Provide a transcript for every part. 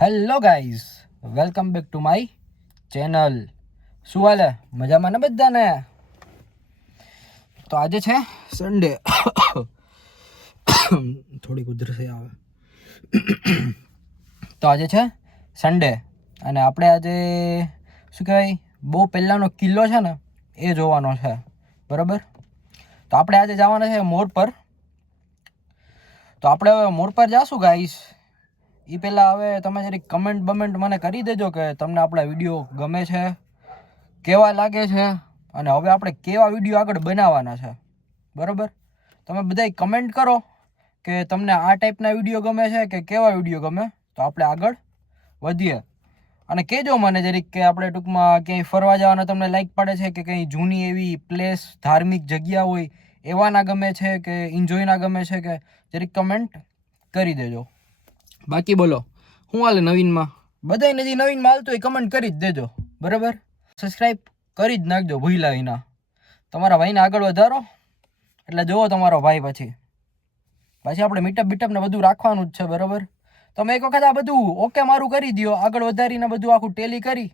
Hello guys, welcome back to my channel. શું હાલે? મજામાં ને બધાને? તો આજે છે સન્ડે. થોડીક ઉધરસ આવે. તો આજે છે સન્ડે અને આપણે આજે શું કહેવાય, બહુ પહેલાંનો કિલ્લો છે ને એ જોવાનો છે, બરાબર? તો આપણે આજે જવાના છે મોર પર. તો આપણે હવે મોર પર જાશું ગાઈઝ. એ પહેલાં હવે તમે જરી કમેન્ટ મને કરી દેજો કે તમને આપણા વિડીયો ગમે છે, કેવા લાગે છે, અને હવે આપણે કેવા વિડીયો આગળ બનાવવાના છે, બરાબર? તમે બધાય કમેન્ટ કરો કે તમને આ ટાઈપના વિડીયો ગમે છે કે કેવા વિડીયો ગમે, તો આપણે આગળ વધીએ. અને કહેજો મને જરીક કે આપણે ટૂંકમાં ક્યાંય ફરવા જવાના તમને લાઈક પડે છે કે કંઈ જૂની એવી પ્લેસ, ધાર્મિક જગ્યા હોય એવાના ગમે છે કે એન્જોયના ગમે છે, કે જરીક કમેન્ટ કરી દેજો. બાકી બોલો, શું હાલે નવીનમાં? બધાય હજી નવીનમાં હાલતું હોય કમેન્ટ કરી જ દેજો, બરાબર? સબસ્ક્રાઈબ કરી જ નાખજો ભૂલ્યા વિના. તમારા ભાઈને આગળ વધારો એટલે જુઓ તમારો ભાઈ. પછી આપણે મીટઅપ ને બધું રાખવાનું જ છે, બરાબર? તમે એક વખત આ બધું ઓકે મારું કરી દો, આગળ વધારીને બધું આખું ટેલી કરી,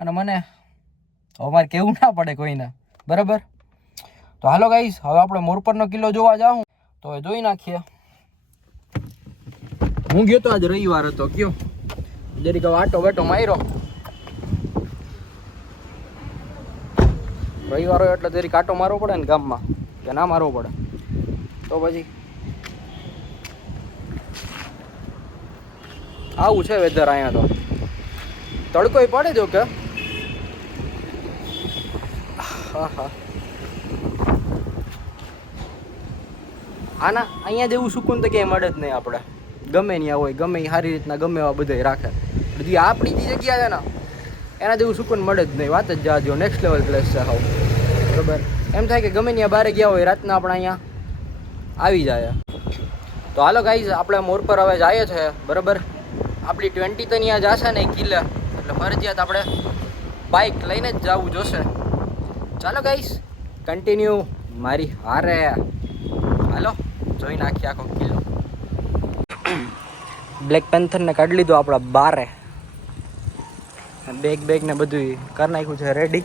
અને મને અમારે કેવું ના પડે કોઈને, બરાબર? તો હાલો ગાઈસ, હવે આપણે મોરપરનો કિલ્લો જોવા જાઉં તો હવે જોઈ નાખીએ. હું ગયો તો આજ રવિવાર હતો, કયો જરીક આટો બેટો માર્યો. રવિવાર હોય એટલે જરીક આટો મારવો પડે ને ગામમાં, કે ના મારવો પડે? તો પછી આવું છે વેધર અહીંયા. તો તડકોય પડે જો કે હા આના અહીંયા જેવું સુકૂન તો ક્યાંય મળે જ નહીં. આપણે ગમે ત્યાં હોય, ગમે એ સારી રીતના ગમે એવા બધા રાખે. બધી આપણી જે જગ્યા છે ને એના જેવું સુકૂન મળે જ નહીં. વાત જ જવા દો, નેક્સ્ટ લેવલ પ્લેસ છે હાવ, બરાબર? એમ થાય કે ગમે ત્યાં બહાર ગયા હોય રાતના આપણે અહીંયા આવી જાય. તો હાલો ગાઈઝ, આપણે મોર પર હવે જઈએ છે, બરાબર? આપણી 20 તો ત્યાં જશે ને કિલ્લે, એટલે ફરજિયાત આપણે બાઇક લઈને જ જવું જોશે. ચાલો ગાઈઝ, કન્ટિન્યુ મારી હારે. હાલો જોઈ નાખીએ આખો કિલ્લો. બ્લેક પેન્થરને કાઢી લીધો આપણા બારે, બેગ ને બધું કરી નાખ્યું છે રેડી.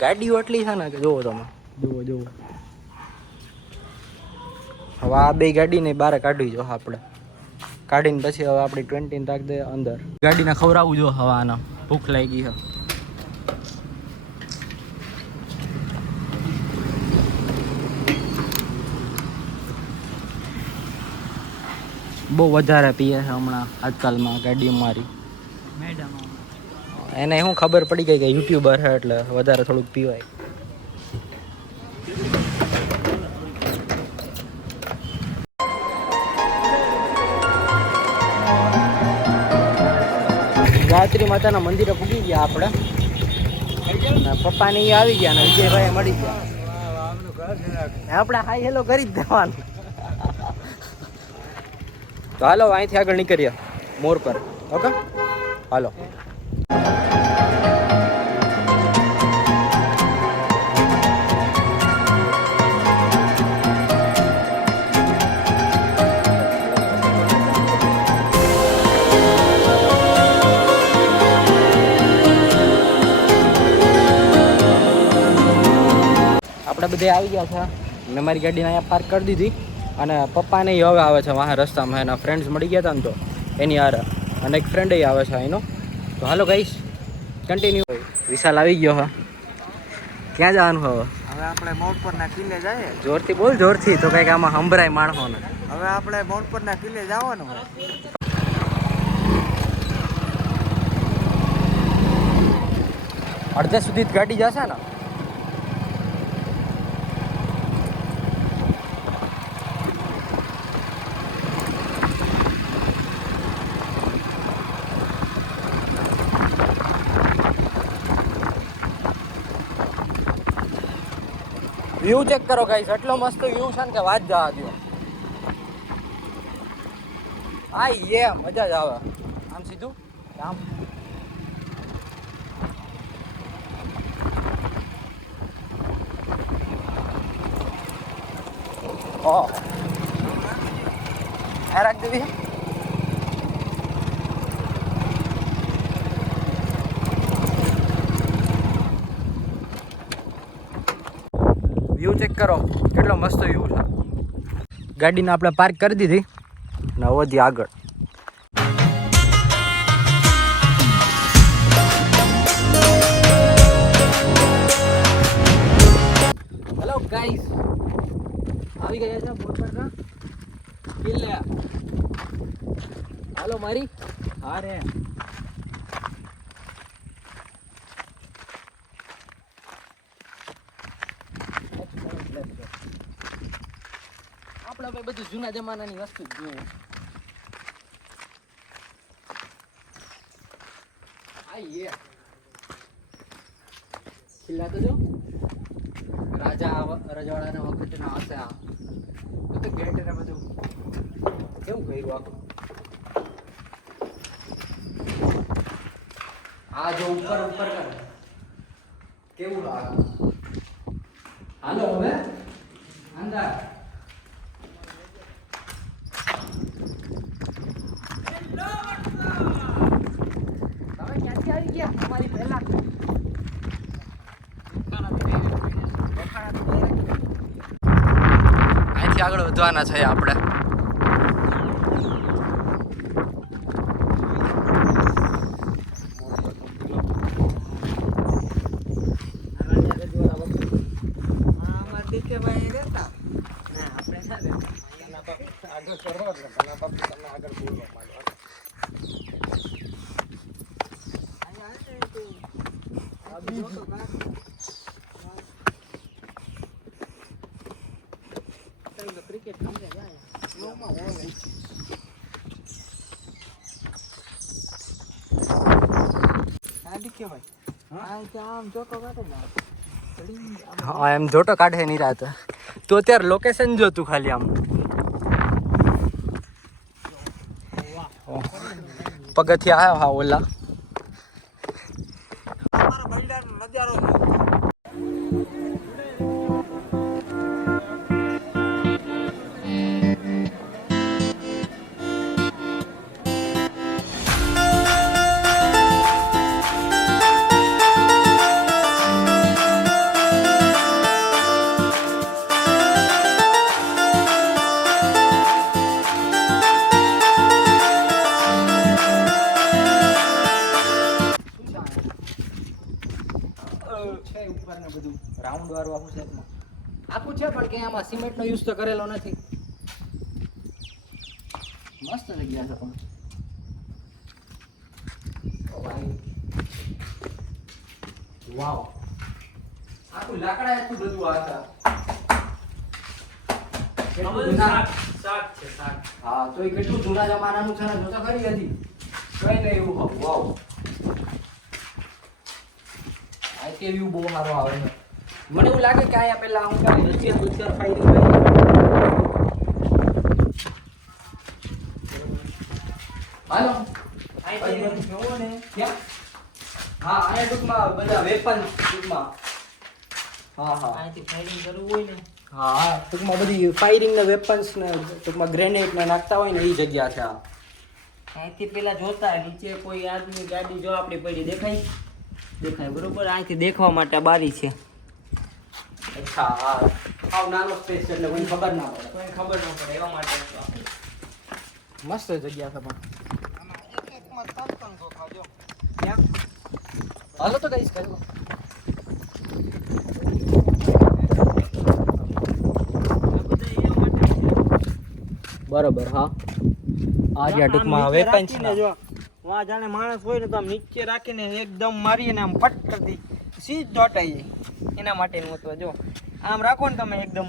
ગાડીઓ એટલી છે ને કે જુઓ તમે, જુઓ. હવે આ બે ગાડીને બારે કાઢવી જો આપણે. કાઢીને પછી હવે આપણી 20 રાખી દે અંદર. ગાડીને ખવડાવવું જો હવે, આના ભૂખ લાગી છે. બહુ વધારે પીએ છે હમણાં આજકાલમાં ગાડીઓ મારી. એને શું ખબર પડી ગઈ કે યુટ્યુબર છે એટલે વધારે થોડુંક પીવાય. ગાયત્રી માતાના મંદિરે પૂગી ગયા આપણે, પપ્પાને એ આવી ગયા ને વિજયભાઈ મળી ગયા. આપણે હાઈ હેલો કરી જ દેવાનું. તો હાલો અહીંથી આગળ નીકળીએ મોર પર. ઓકે હાલો. આપણે બધે આવી ગયા છે. મેં મારી ગાડીને અહીંયા પાર્ક કરી દીધી અને પપ્પાને હવે આવે છે વાહ રસ્તામાં. એના ફ્રેન્ડ્સ મળી ગયા હતા ને તો એની હારે, અને એક ફ્રેન્ડ આવે છે એનો. તો હાલો ગાઈસ, કન્ટિન્યુ. વિશાલ આવી ગયો. હા, ક્યાં જવાનું હવે? હવે આપણે મોરપરના કિલ્લે જઈએ. જોરથી બોલ, જોરથી, તો કંઈક આમાં સંભળાય માણસોને. હવે આપણે મોરપરના કિલ્લે જવાનું હોય. અડધે સુધી જ ગાડી જશે ને? વ્યૂ ચેક કરો ગાઈસ, એટલો મસ્ત વ્યૂ છે ને કે વાત જવા દો. આ મજા જ આવે. આમ સીધું આમ રાખ દેવી. ચેક કરો કેટલો મસ્ત વ્યૂ છે. ગાડીને આપણે પાર્ક કરી દીધી ને વધી આગળ. હેલો ગાઈસ, આવી ગયા છે બોટ પરના કિલ્લે. હાલો મારી. હા રે, આપણે ભાઈ બધું જૂના જમાનાની વસ્તુ જ જોઈએ. આઈએ કિલ્લા તો જો રજવાડાના વખતના હશે. આ બધું ગેટ ને બધું કેવું કર્યું આખું. આ જો ઉપર ઉપર કર કેવું લાગે. હાલો હવે અંદર. તમે ક્યાંથી આવી ગયા? અમારી પહેલા અહીંથી આગળ વધવાના છે આપણે. ક્રિકેટ રમવા જાય સ્લોમાં હોય. હા એમ જોટો કાઢે નહીં રાત તો અત્યારે લોકેશન જો તું ખાલી આમ પગથિયા હા હા ઓલા નજારો. બધું રાઉન્ડ વાળું આખું સેટમાં આખું છે પણ કે આમાં સિમેન્ટનો યુઝ તો કરેલો નથી. મસ્ત જગ્યા છે પણ વાવ આખું લાકડા આખું બધું આ હતા. હા તો એ કેટલું જૂના જમાનાનું છે ને જોતા ખરી હતી કઈ નહીં એવું હોવું. વાવ આ કે વ્યૂ બહુ સારો આવે છે. મને એવું લાગે કે અહીંયા પેલા હું કાંઈ નીચે ઉત્તર ફાયરિંગ હાલો જોવો ને ક્યાં. હા અહીંયા ટૂંકમાં બધા વેપન ટૂંકમાં હા હા અહીંથી ફાયરિંગ કરવું હોય ને હા હા ટૂંકમાં બધી ફાયરિંગ ને વેપન્સ ને ટૂંકમાં ગ્રેનેડ ને નાખતા હોય ને એ જગ્યા છે. આ અહીંથી પેલા જોતા નીચે કોઈ આદમી ગાડી જો આપણી પડી દેખાય બરોબર. અહીંથી દેખવા માટે બારી છે. અચ્છા હા આવ નાનો સ્પેસ એટલે કોઈ ખબર ના પડે એવા માટે મસ્ત જગ્યા છે. પણ હાલો તો ગાઈસ કરો બરોબર. હા આ જે ટૂંકમાં વેપન્સ ને જો વાં જાણે માણસ હોય ને તો આમ નીચે રાખીને એકદમ મારીને આમ ફટ કરતી સીધ દોટાઈ જાય એના માટેનું હતું. જો આમ રાખો ને તમે એકદમ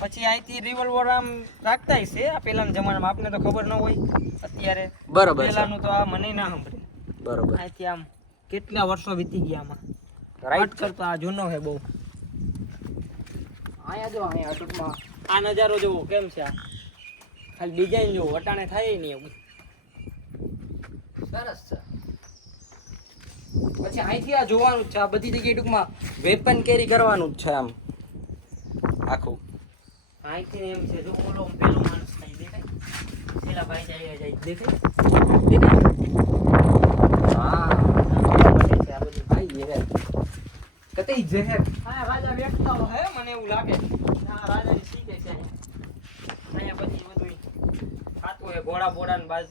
પછી અહીંથી રિવોલ્વર આમ રાખતા છે. આ પહેલાના જમાનામાં આપને તો ખબર ન હોય અત્યારે બરોબર. પહેલાનું તો આ મને ના સાંભળે બરોબર. અહીંથી આમ કેટલા વર્ષો વીતી ગયા આમાં રાઈટ કરતો આ જૂનો છે બહુ. અહીંયા જો અહીંયા ટૂંકમાં આ નજારો જોવો કેમ છે. આ ખાલી ડિઝાઇન જોવો અટાણે થાય નહીં એવું સરસ છે. પછી અહીંથી આ જોવાનું જ છે. આ બધી જગ્યાએ ટૂંકમાં વેપન કેરી કરવાનું જ છે. આમ આખું અહીંથી એમ છે જો ઓલો પેલો માણસ થાય દેખાય પેલા ભાઈ જાય દેખાય હા છે આ બધું ભાઈ એ કતઈ જહેર હા રાજા વ્યક્તાઓ હે મને મને એવું લાગે ના રાજાજી શીખે છે અહીંયા પછી બધું ખાતું હોય ઘોડા બોડા ને બાજ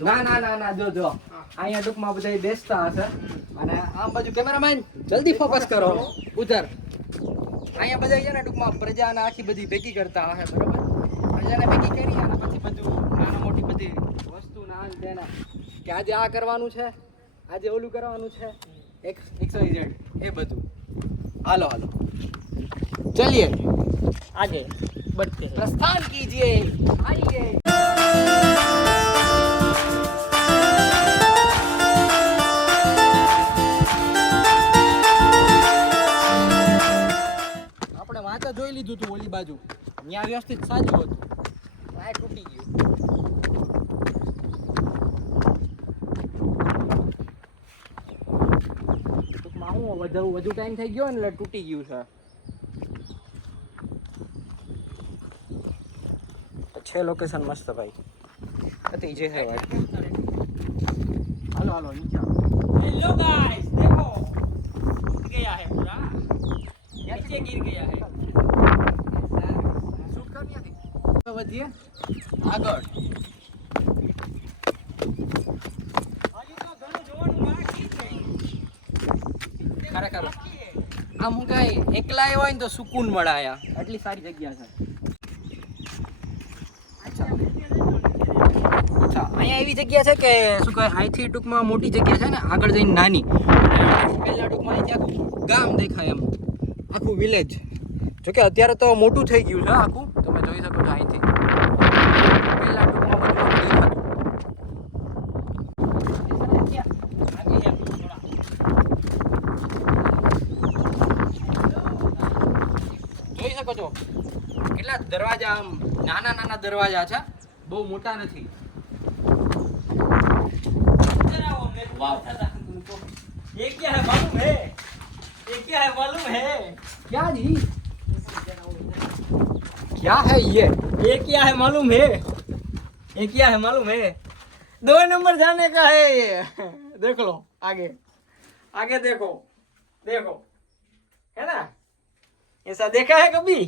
ના ના ના ના જો જો અહીંયા ટૂંકમાં બધા બેસતા હશે અને આમ બાજુ કેમેરામેન જલ્દી ફોકસ કરો ઉધર અહીંયા બધા છે ને ટૂંકમાં પ્રજાને આખી બધી ભેગી કરતા હશે બરોબર પ્રજાને ભેગી કરી અને પછી બધું નાના મોટી બધી વસ્તુ ના તેના કે આજે આ કરવાનું છે આજે ઓલું કરવાનું છે XYZ એ બધું હાલો હાલો ચलिए आगे बढ़ते हैं प्रस्थान कीजिए आइए આપણે વાંચા જોઈ લીધું હતું ઓલી બાજુ ત્યાં વ્યવસ્થિત સાચું હતું આ તૂટી ગયું ટૂંકમાં હું વધુ ટાઈમ થઈ ગયો ને એટલે તૂટી ગયું છે લોકેશન મસ્ત ભાઈ હતી જે है વાત હાલો હાલો નીચે हेलो गाइस देखो टूट गया है पूरा नीचे गिर गया है શૂટ કરવી હતી હવે વધીએ આગળ ખરેખર આમ હું કઈ એકલા હોય ને તો સુકૂન મળે અહીંયા આટલી સારી જગ્યા છે અચ્છા અહીંયા એવી જગ્યા છે કે શું કહે અહીંથી ટૂંકમાં મોટી જગ્યા છે ને આગળ જઈને નાની પહેલા ટૂંકમાં અહીંથી આખું ગામ દેખાય એમ આખું વિલેજ જોકે અત્યારે તો મોટું થઈ ગયું છે આખું તમે જોઈ શકો છો અહીંથી પહેલા ટૂંકમાં બધું આખું દેખાતું જોઈ શકો છો કેટલા દરવાજા આમ નાના નાના દરવાજા છે બહુ મોટા નથી ये क्या है मालूम है ये क्या है मालूम है क्या जी क्या है ये क्या है मालूम है ये क्या है मालूम है 2 नंबर जाने का है ये देख लो आगे आगे देखो देखो है ना ऐसा देखा है कभी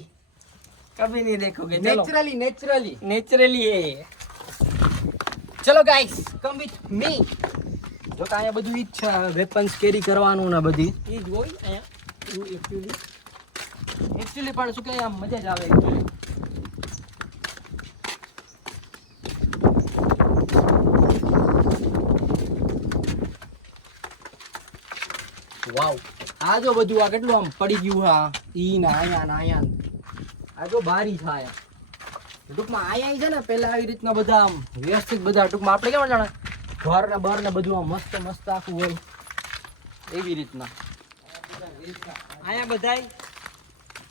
कभी नहीं देखोगे चलो नेचुरली नेचुरली है ये ચલો ગાઈસ કમ વિથ મી જો કે અહીંયા બધું ઈ જ છે વેપન્સ કેરી કરવાનું ને બધી ये जो एक्चुअली એકચ્યુઅલી પણ શું કે આમ મજા જ આવે એકચ્યુઅલી વાવ આ જો બધું આ કેટલું આમ પડી ગયું હા ઈ ને આયા આ જો બારી છે આયા ટૂંકમાં આયા છે ને પહેલા આવી રીતના બધા આમ વ્યવસ્થિત બધા ટૂંકમાં આપણે કેમ જાણે ઘર ને બર ને બધું આમ મસ્ત મસ્ત આખું હોય એવી રીતના आया बधाई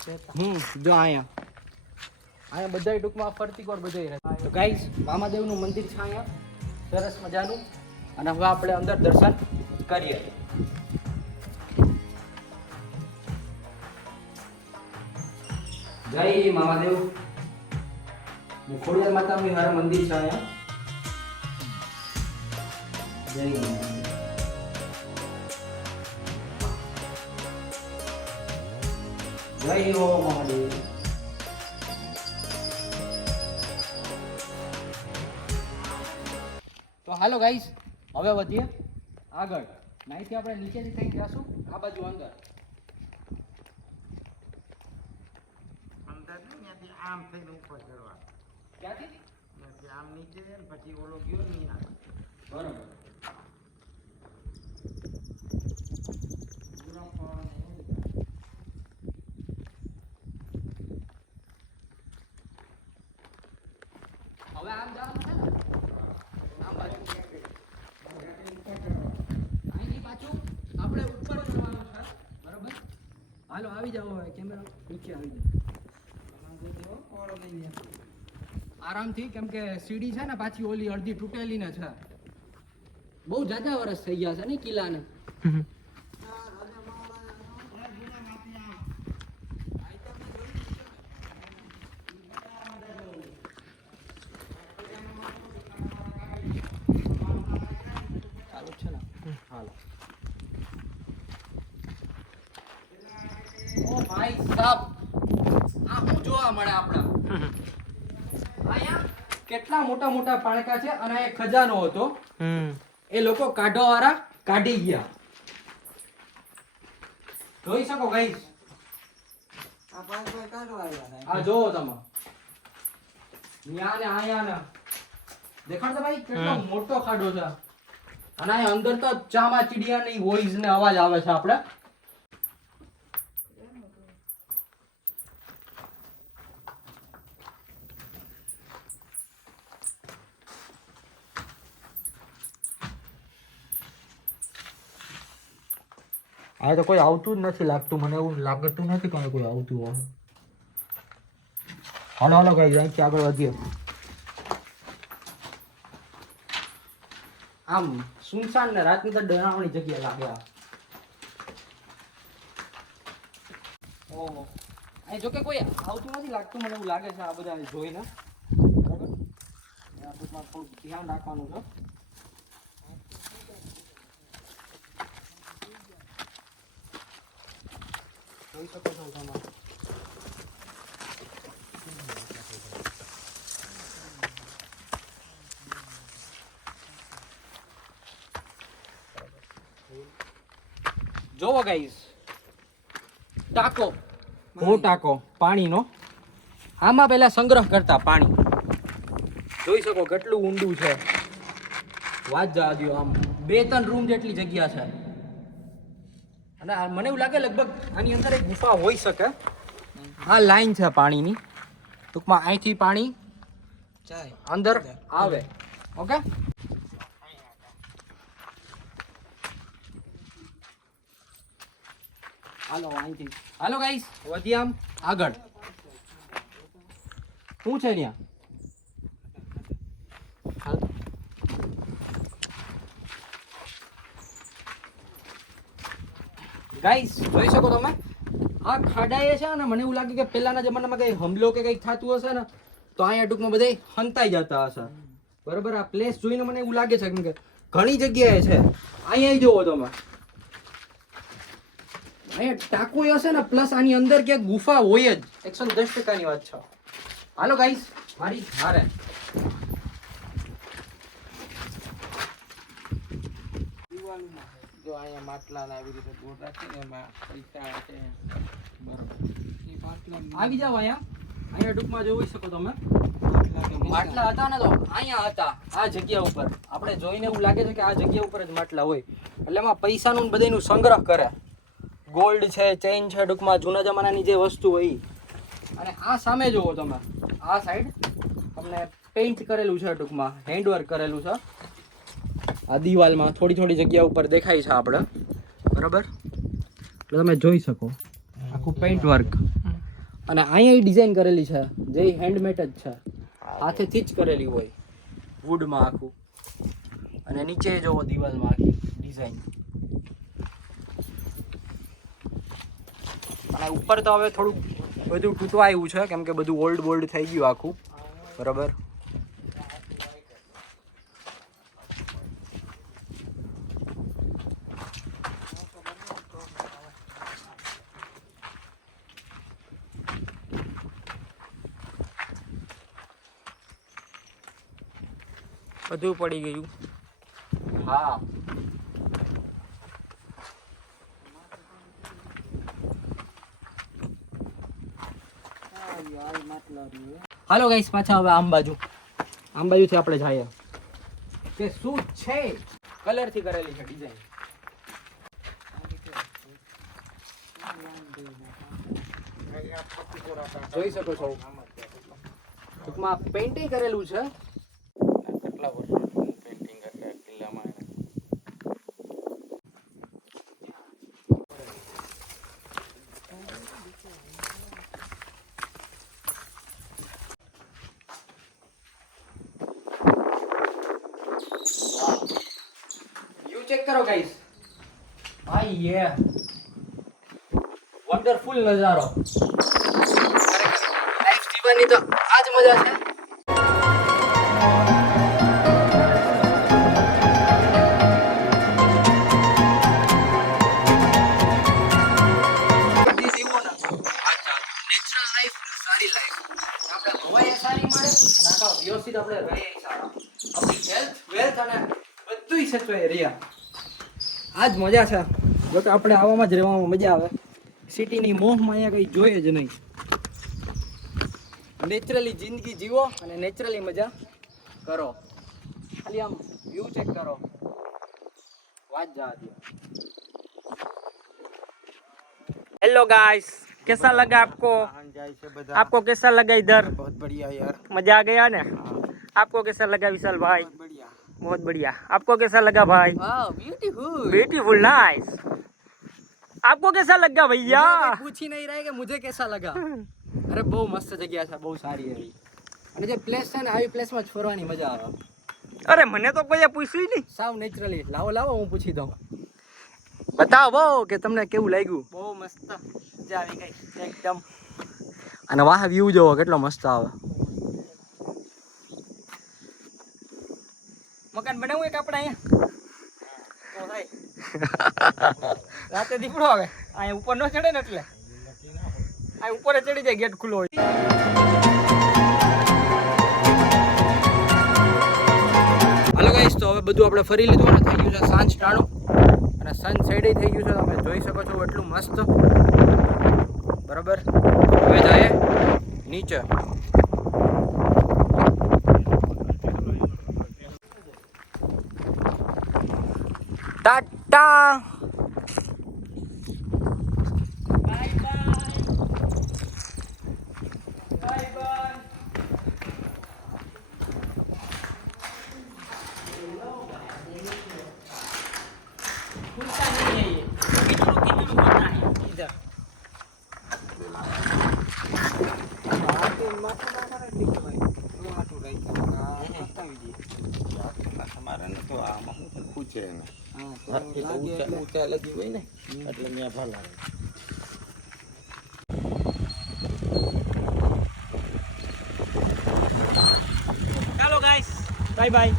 જો અહીંયા બધાય ટૂંકમાં ફરતી કોર બધાય રહે તો ગાઈસ મામાદેવનું મંદિર છે અહીંયા સરસ મજાનું અને હવે આપણે અંદર દર્શન કરીએ જય મામાદેવ ખોડિયાર માતાનું હારા મંદિર છે અહીંયા જય મામાદેવ જય હો મહાદેવ તો હાલો ગાઈસ હવે વધીએ આગળ અહીંથી આપણે નીચેથી થઈને જશું આ બાજુ અંદર અંદર ને ત્યાંથી આમ થઈને ઉપર ચડવા ક્યાંથી ત્યાંથી આમ નીચે ને પછી ઓલો ગયો ને અહીંયા બરોબર હવે આમ જવાનું છે ને આમ બાજુ અહીંથી પાછું આપણે ઉપર જવાનું છે બરોબર હાલો આવી જાઓ હવે કેમેરા નીચે આવી જાઓ આરામથી કેમ કે સીડી છે ને પાછી ઓલી અડધી તૂટેલી ને છે બહુ જાજા વર્ષ થઈ ગયા છે ને કિલ્લાને ચાલુ છે ને હાલો ભાઈ સાહેબ આ શું જોવા મળે આપણા અહીંયા કેટલા મોટા મોટા પાણકા છે અને એક ખજાનો હતો એ લોકો કાઢવા વાળા કાઢી ગયા જોઈ શકો ગાઈસ આ જોવો તમે ન્યા ને આયા ને દેખાડતો ભાઈ કેટલો મોટો ખાડો છે અને આ અંદર તો ચામા ચીડિયાની વોઇસ ને અવાજ આવે છે આપણે આ તો કોઈ આવતું જ નથી લાગતું મને એવું લાગતું નથી કે કોઈ આવતું હોય હાલો હાલો ગાઈસ અહીંથી આગળ વધીએ આમ સુનસાન ને રાતની તો ડરાવણી જગ્યા લાગે આ ઓહો અહીં જો કે કોઈ આવતું નથી લાગતું મને એવું લાગે છે આ બધા જોઈને બરાબર આ બધું થોડું ધ્યાન રાખવાનું છે જોઈ શકો છો તમે જોવો ગાઈસ ટાંકો બહુ ટાંકો પાણીનો આમાં પહેલા સંગ્રહ કરતા પાણી જોઈ શકો કેટલું ઊંડું છે વાત જવા દ્યો આમ 2-3 રૂમ જેટલી જગ્યા છે અને મને એવું લાગે લગભગ આની અંદર એક ગુફા હોઈ શકે આ લાઈન છે પાણીની ટૂંકમાં અહીંથી પાણી અંદર આવે ઓકે હાલો અહીંથી હાલો ગાઈસ વધી આમ આગળ શું છે ત્યાં ગાઈસ જોઈ શકો તમે આ ખાડાએ છે ને મને એવું લાગે કે પહેલાના જમાનામાં કઈ હુમલો કે કઈ થતું હશે ને તો અહીંયા ટૂંકમાં બધા હંતાઈ જતા હશે બરાબર આ પ્લેસ જોઈને મને એવું લાગે છે કે ઘણી જગ્યાએ છે અહીંયા જોવો તમે અહીંયા ટાંકો હશે ને પ્લસ આની અંદર ક્યાંક ગુફા હોય જ 110% ની વાત છે હાલો ગાઈસ મારી હારે જો અહીંયા માટલા આવી રીતે ગોળ રાખી ને એમાં પૈસા છે બરોબર એ માટલા આવી જાવ અહીંયા ટૂંકમાં જોઈ શકો તમે માટલા હતા ને તો અહીંયા હતા આ જગ્યા ઉપર આપણે જોઈને એવું લાગે છે કે આ જગ્યા ઉપર જ માટલા હોય એટલે એમાં પૈસાનું બધાનું સંગ્રહ કરે ગોલ્ડ છે ચેઇન છે ટૂંકમાં જૂના જમાનાની જે વસ્તુ હોય ઈ. અને આ સામે જુઓ તમે આ સાઈડ તમને પેઇન્ટ કરેલું છે ટૂંકમાં હેન્ડવર્ક કરેલું છે આ દિવાલમાં થોડી થોડી જગ્યા ઉપર દેખાય છે આપણે બરાબર એટલે તમે જોઈ શકો આખું પેઇન્ટ વર્ક અને અહીંયા ડિઝાઇન કરેલી છે જે હેન્ડમેડ જ છે હાથેથી જ કરેલી હોય વુડમાં આખું અને નીચે જોવો દિવાલમાં આખી ડિઝાઇન અને ઉપર તો હવે થોડું બધું તૂટવા આવ્યું છે કેમ કે બધું ઓલ્ડ બોલ્ડ થઈ ગયું આખું બરાબર બધું પડી ગયું હા હાલો ગાઈસ પાછા હવે આમ બાજુથી આપણે જઈએ કે શું છે કલર થી કરેલી છે ડિઝાઇન જોઈ શકો છો ટૂંકમાં પેઇન્ટિંગ કરેલું છે કેટલા વર્ષ પેઇન્ટિંગ કરે કિલ્લામાં વ્યૂ ચેક કરો ગાઈસ ભાઈ યે વન્ડરફુલ નજારો લાઈફ જીવવાની તો આ જ મજા છે મળે અને આખા વ્યવસ્થિત આપણે રહીએ સારા. આપણી હેલ્થ વેલ્થ અને બધુંય સચવાઈ રહ્યા. આ જ મજા છે. જો કે આપણે આવામાં જ રહેવામાં મજા આવે. સિટીની મોહમાં અહીંયા કંઈ જોઈએ જ નહીં. નેચરલી જિંદગી જીવો અને નેચરલી મજા કરો. ખાલી આમ વ્યૂ ચેક કરો. વાત जा दिया. हेलो गाइस, कैसा लगा आपको? आपको कैसा लगा इधर? बहुत बढ़िया यार. मजा आ गया ना? आपको कैसा लगा विशाल भाई? बढ़िया. बहुत बढ़िया. आपको कैसा लगा भाई? वाह ब्यूटीफुल. Beautiful, nice. आपको कैसा लगा भैया? पूछ ही नहीं रहे कि मुझे कैसा लगा. અરે બહુ મસ્ત જગ્યા છે, બહુ સારી એવી. અને જે પ્લેસ છે ને આવી પ્લેસમાં જ ફરવાની મજા આવે. અરે મને તો કોઈએ પૂછ્યું નહીં. સાવ નેચરલી. લાવો હું પૂછી દઉં. બતાવો કે તમને કેવું લાગ્યું. બહુ મસ્ત મજા આવી ગઈ એકદમ. અને વાહ વ્યૂ જોવો કેટલો મસ્ત આવે. મકાન બનાવવું એક આપણે અહીંયા તો થાય. રાતે દીપડો આવે અહીંયા ઉપર ન ચડે ને એટલે આ ઉપર ચડી જાય, ગેટ ખુલ્લો હોય. હાલો ગાઈસ, તો હવે બધું આપણે ફરી લીધું અને થઈ ગયું છે સાંજ ટાણું અને સન સેડ થઈ ગયું છે. તમે જોઈ શકો છો એટલું મસ્ત. બરાબર, હવે જાય નીચે. ટાટા. તમારે ને તો આમાં શું પૂછે ને ઊંચા લગી હોય ને એટલે મેં ભલા. ચાલો ગાઈસ, બાય બાય.